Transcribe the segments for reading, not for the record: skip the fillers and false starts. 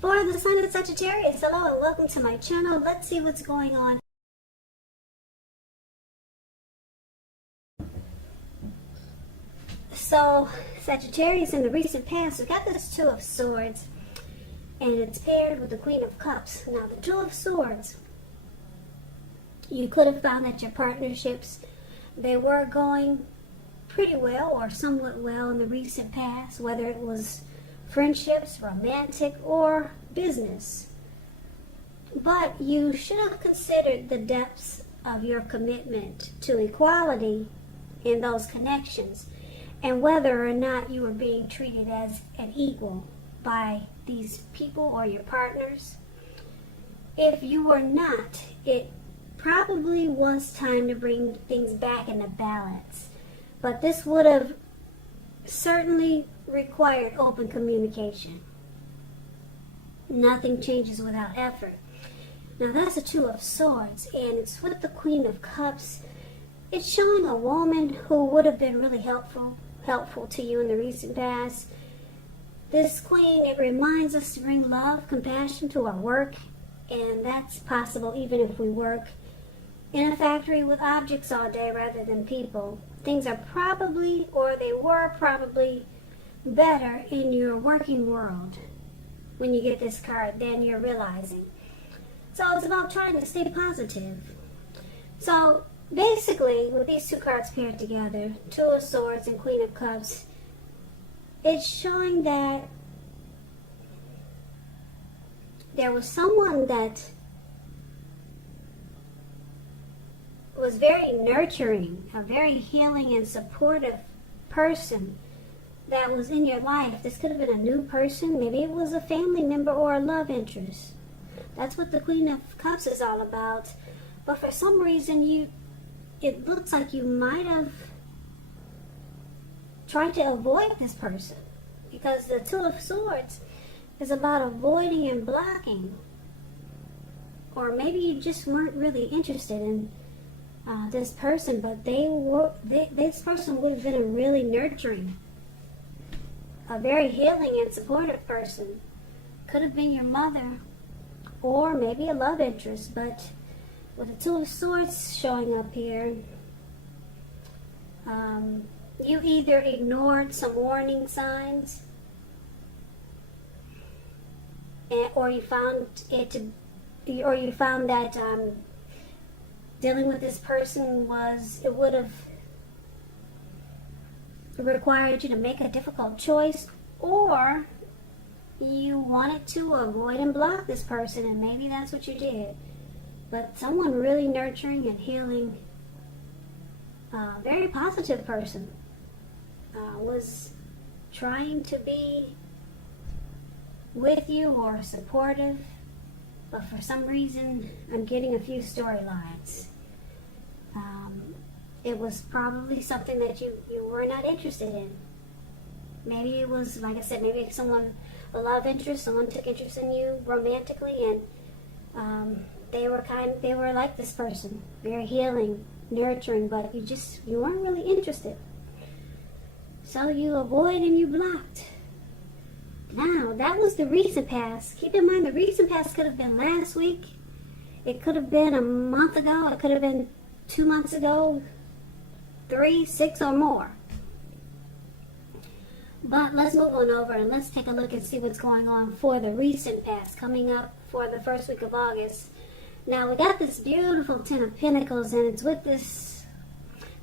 For the sign of Sagittarius, hello and welcome to my channel. Let's see what's going on. So, Sagittarius, in the recent past, we got this Two of Swords, and it's paired with the Queen of Cups. Now, the Two of Swords, you could have found that your partnerships, they were going pretty well or somewhat well in the recent past, whether it was friendships, romantic, or business. But you should have considered the depths of your commitment to equality in those connections and whether or not you were being treated as an equal by these people or your partners. If you were not, it probably was time to bring things back into balance. But this would have certainly required open communication. Nothing changes without effort. Now that's a Two of Swords, and it's with the Queen of Cups. It's showing a woman who would have been really helpful to you in the recent past. This Queen, it reminds us to bring love, compassion to our work, and that's possible even if we work in a factory with objects all day rather than people. Things are probably, or they were probably, better in your working world when you get this card than you're realizing. So it's about trying to stay positive. So basically, with these two cards paired together, Two of Swords and Queen of Cups, it's showing that there was someone that was very nurturing, a very healing and supportive person that was in your life. This could have been a new person. Maybe it was a family member or a love interest. That's what the Queen of Cups is all about. But for some reason, it looks like you might have tried to avoid this person, because the Two of Swords is about avoiding and blocking. Or maybe you just weren't really interested in this person, but this person would have been a really nurturing, a very healing and supportive person. Could have been your mother or maybe a love interest, but with the Two of Swords showing up here, you either ignored some warning signs, or you found that dealing with this person would have required you to make a difficult choice, or you wanted to avoid and block this person, and maybe that's what you did. But someone really nurturing and healing, very positive person, was trying to be with you or supportive, but for some reason I'm getting a few storylines. It was probably something that you were not interested in. Maybe it was, like I said, maybe a love interest, someone took interest in you romantically, and they were like this person, very healing, nurturing, but you weren't really interested. So you avoid and you blocked. Now, that was the recent past. Keep in mind, the recent past could have been last week. It could have been a month ago. It could have been 2 months ago, 3, 6, or more. But let's move on over and let's take a look and see what's going on for the recent past, coming up for the first week of August. Now, we got this beautiful Ten of Pentacles, and it's with this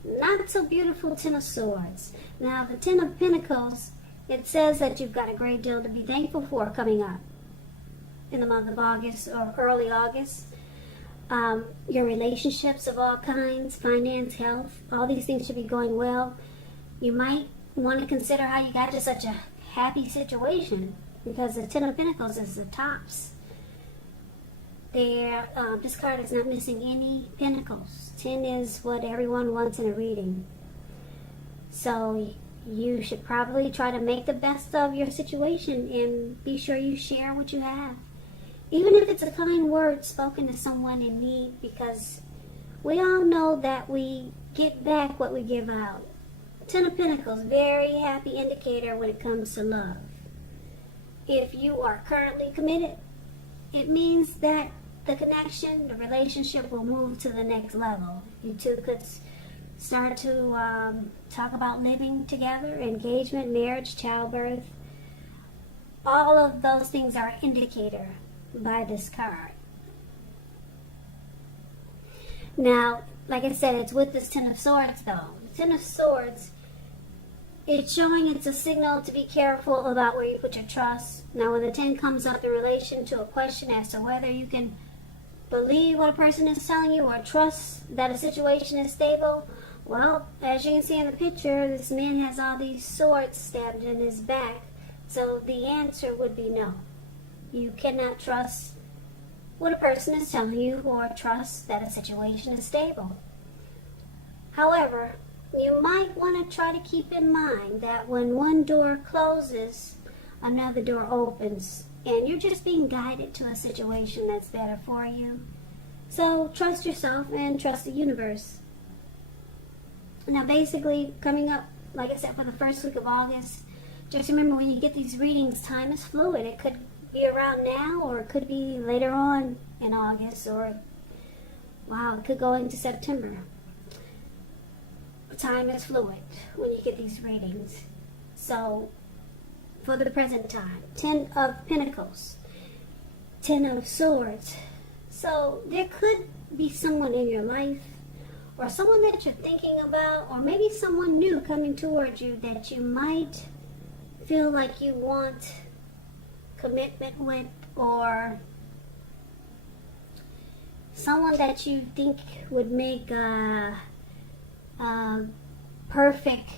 not so beautiful Ten of Swords. Now, the Ten of Pentacles, it says that you've got a great deal to be thankful for coming up in the month of August or early August. Your relationships of all kinds, finance, health, all these things should be going well. You might want to consider how you got to such a happy situation, because the Ten of Pentacles is the tops. This card is not missing any pentacles. 10 is what everyone wants in a reading. So you should probably try to make the best of your situation and be sure you share what you have. Even if it's a kind word spoken to someone in need, because we all know that we get back what we give out. Ten of Pentacles, very happy indicator when it comes to love. if you are currently committed, it means that the connection, the relationship will move to the next level. You two could start to talk about living together, engagement, marriage, childbirth. All of those things are an indicator by this card. Now, like I said, it's with this Ten of Swords though. The Ten of Swords, it's showing it's a signal to be careful about where you put your trust. Now, when the 10 comes up in relation to a question as to whether you can believe what a person is telling you or trust that a situation is stable, well, as you can see in the picture, this man has all these swords stabbed in his back. So the answer would be no. You cannot trust what a person is telling you or trust that a situation is stable. However, you might want to try to keep in mind that when one door closes, another door opens, and you're just being guided to a situation that's better for you. So trust yourself and trust the universe. Now, basically, coming up, like I said, for the first week of August, just remember when you get these readings, time is fluid. It could be around now, or it could be later on in August, or, wow, it could go into September. Time is fluid when you get these readings. So, for the present time, 10 of Pentacles, 10 of Swords. So, there could be someone in your life, or someone that you're thinking about, or maybe someone new coming towards you that you might feel like you want commitment with, or someone that you think would make a perfect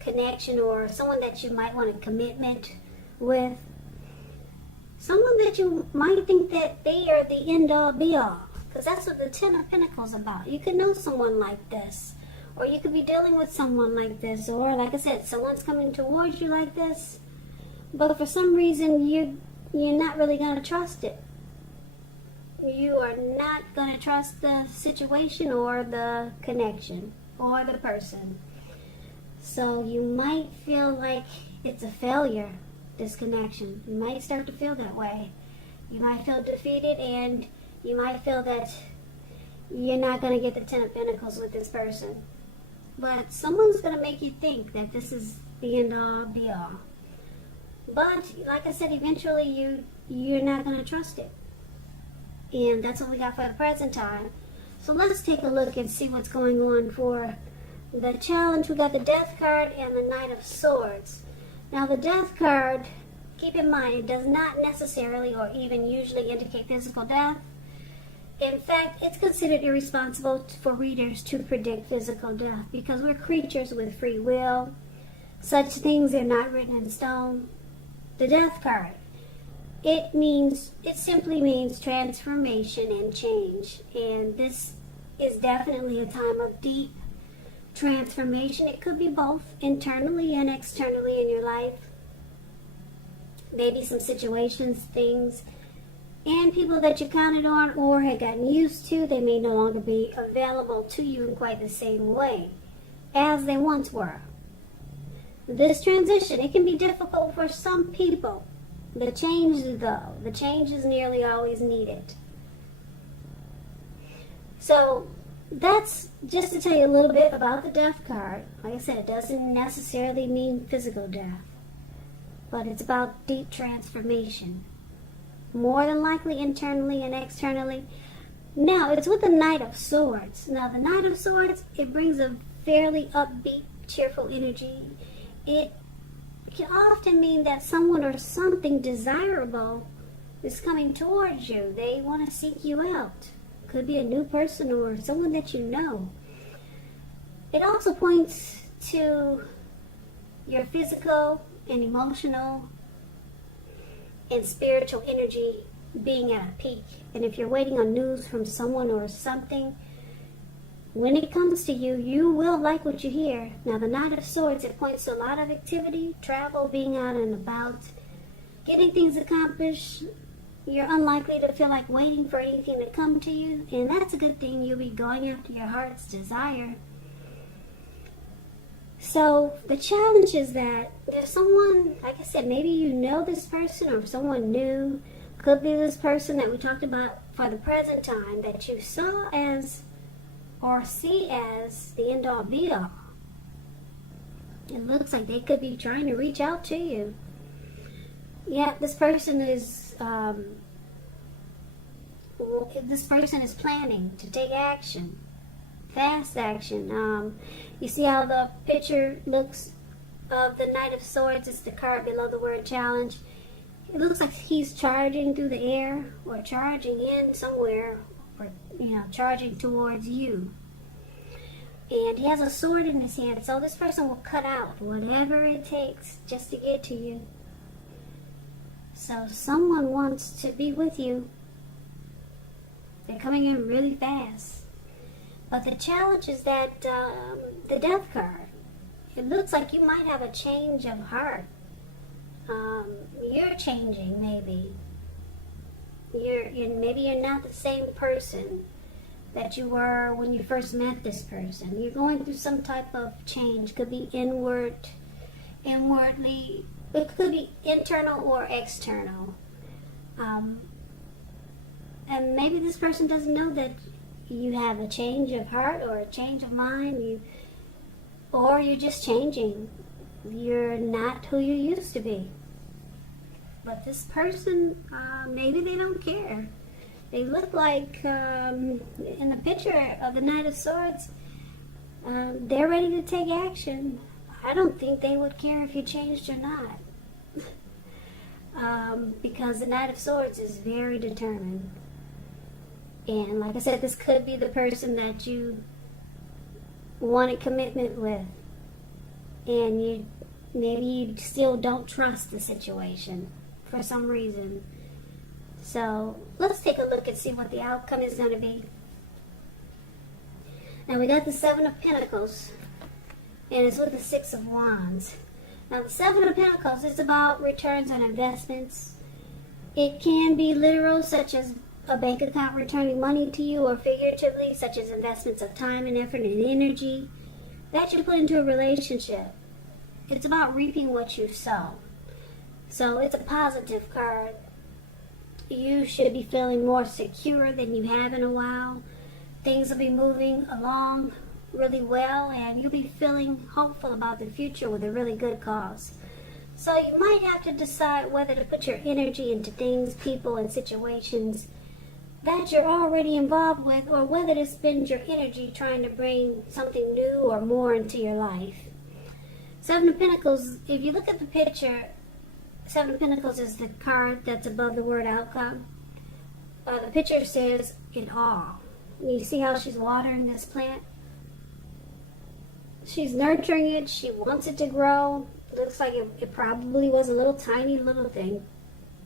connection, or someone that you might want a commitment with, someone that you might think that they are the end all be all, because that's what the 10 of Pentacles is about. You could know someone like this, or you could be dealing with someone like this, or like I said, someone's coming towards you like this, but for some reason you're not really going to trust it. You are not going to trust the situation or the connection or the person. So you might feel like it's a failure, this connection. You might start to feel that way. You might feel defeated, and you might feel that you're not going to get the 10 of Pentacles with this person. But someone's going to make you think that this is the end all be all. But like I said, eventually you're not going to trust it. And that's what we got for the present time. So let's take a look and see what's going on for the challenge. We got the Death card and the Knight of Swords. Now the Death card, keep in mind, it does not necessarily or even usually indicate physical death. In fact, it's considered irresponsible for readers to predict physical death because we're creatures with free will. Such things are not written in stone. The Death card, it simply means transformation and change. And this is definitely a time of deep transformation. It could be both internally and externally in your life. Maybe some situations, things, and people that you counted on or had gotten used to, they may no longer be available to you in quite the same way as they once were. This transition, it can be difficult for some people. The change, though, the change is nearly always needed. So that's just to tell you a little bit about the Death card. Like I said, it doesn't necessarily mean physical death, but it's about deep transformation. More than likely internally and externally. Now, it's with the Knight of Swords. Now, the Knight of Swords, it brings a fairly upbeat, cheerful energy. It can often mean that someone or something desirable is coming towards you. They want to seek you out. Could be a new person or someone that you know. It also points to your physical and emotional and spiritual energy being at a peak. And if you're waiting on news from someone or something, when it comes to you, you will like what you hear. Now, the Knight of Swords, it points to a lot of activity, travel, being out and about, getting things accomplished. You're unlikely to feel like waiting for anything to come to you, and that's a good thing. You'll be going after your heart's desire. So the challenge is that there's someone, like I said, maybe you know this person or someone new. Could be this person that we talked about for the present time that you saw as or see as the end all be all. It looks like they could be trying to reach out to you. Yeah, this person is planning to take action, fast action. You see how the picture looks of the Knight of Swords? It's the card below the word challenge. It looks like he's charging through the air or charging in somewhere, or charging towards you. And he has a sword in his hand, so this person will cut out whatever it takes just to get to you. So someone wants to be with you. They're coming in really fast. But the challenge is that the Death card. It looks like you might have a change of heart. You're changing, maybe. Maybe you're not the same person that you were when you first met this person. You're going through some type of change. Could be inwardly. It could be internal or external. And maybe this person doesn't know that you have a change of heart or a change of mind. Or you're just changing. You're not who you used to be. But this person, maybe they don't care. They look like, in the picture of the Knight of Swords, they're ready to take action. I don't think they would care if you changed or not. Because the Knight of Swords is very determined. And like I said, this could be the person that you wanted commitment with. And maybe you still don't trust the situation for some reason. So let's take a look and see what the outcome is going to be. Now we got the Seven of Pentacles, and it's with the Six of Wands. Now the Seven of Pentacles is about returns on investments. It can be literal, such as a bank account returning money to you, or figuratively, such as investments of time and effort and energy that you put into a relationship. It's about reaping what you sow. So it's a positive card. You should be feeling more secure than you have in a while. Things will be moving along really well, and you'll be feeling hopeful about the future with a really good cause. So you might have to decide whether to put your energy into things, people, and situations that you're already involved with, or whether to spend your energy trying to bring something new or more into your life. Seven of Pentacles, if you look at the picture, Seven of Pentacles is the card that's above the word outcome. The picture says it all. You see how she's watering this plant? She's nurturing it. She wants it to grow. Looks like it probably was a little tiny little thing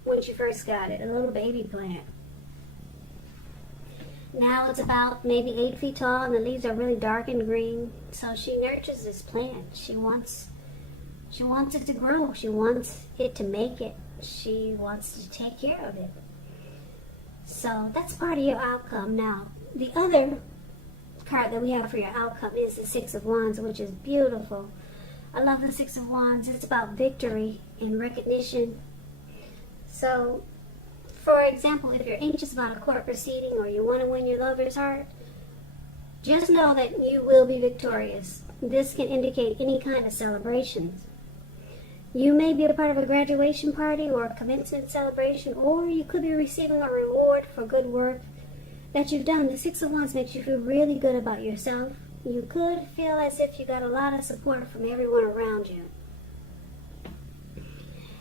when she first got it, a little baby plant. Now it's about maybe 8 feet tall, and the leaves are really dark and green. So she nurtures this plant. She wants it to grow. She wants it to make it. She wants to take care of it. So that's part of your outcome. Now, the other card that we have for your outcome is the Six of Wands, which is beautiful. I love the Six of Wands. It's about victory and recognition. So, for example, if you're anxious about a court proceeding or you want to win your lover's heart, just know that you will be victorious. This can indicate any kind of celebrations. You may be a part of a graduation party or a commencement celebration, or you could be receiving a reward for good work that you've done. The Six of Wands makes you feel really good about yourself. You could feel as if you got a lot of support from everyone around you.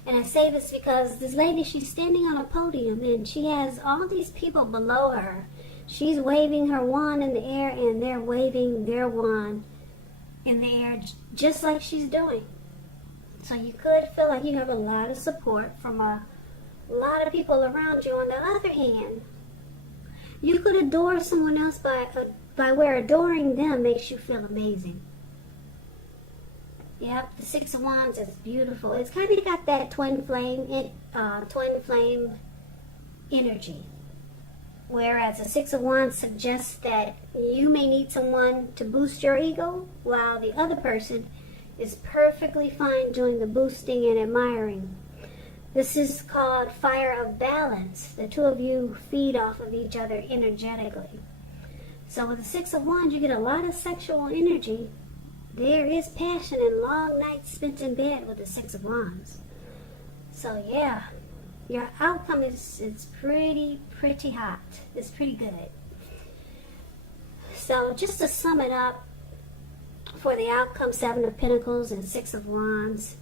And I say this because this lady, she's standing on a podium and she has all these people below her. She's waving her wand in the air and they're waving their wand in the air just like she's doing. So you could feel like you have a lot of support from a lot of people around you. On the other hand, you could adore someone else by where adoring them makes you feel amazing. Yep, the Six of Wands is beautiful. It's kind of got that twin flame energy. Whereas the Six of Wands suggests that you may need someone to boost your ego, while the other person is perfectly fine doing the boosting and admiring. This is called fire of balance. The two of you feed off of each other energetically. So with the Six of Wands, you get a lot of sexual energy. There is passion and long nights spent in bed with the Six of Wands. So yeah, your outcome is pretty hot. It's pretty good. So just to sum it up, for the outcome, Seven of Pentacles and Six of Wands,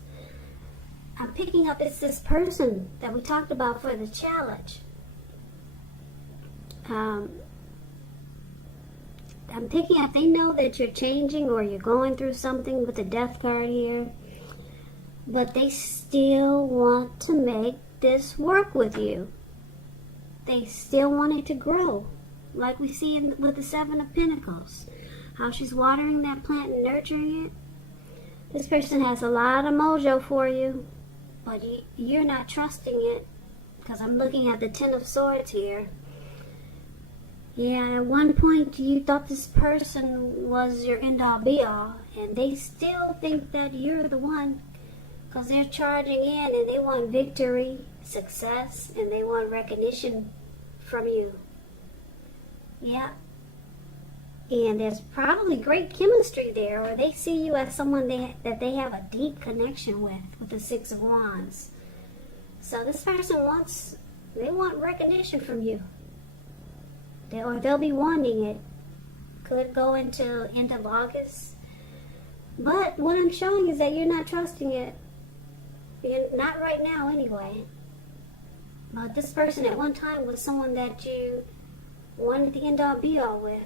I'm picking up it's this person that we talked about for the challenge. I'm picking up they know that you're changing or you're going through something with the Death card here, but they still want to make this work with you. They still want it to grow, like we see with the Seven of Pentacles. How she's watering that plant and nurturing it. This person has a lot of mojo for you, but you're not trusting it, because I'm looking at the Ten of Swords here. Yeah, at one point you thought this person was your end-all be-all, and they still think that you're the one, because they're charging in and they want victory, success, and they want recognition from you. Yeah. And there's probably great chemistry there, or they see you as someone that they have a deep connection with the Six of Wands. So this person they want recognition from you. They'll be wanting it. Could go into end of August. But what I'm showing is that you're not trusting it. You're not right now anyway. But this person at one time was someone that you wanted the end all be all with.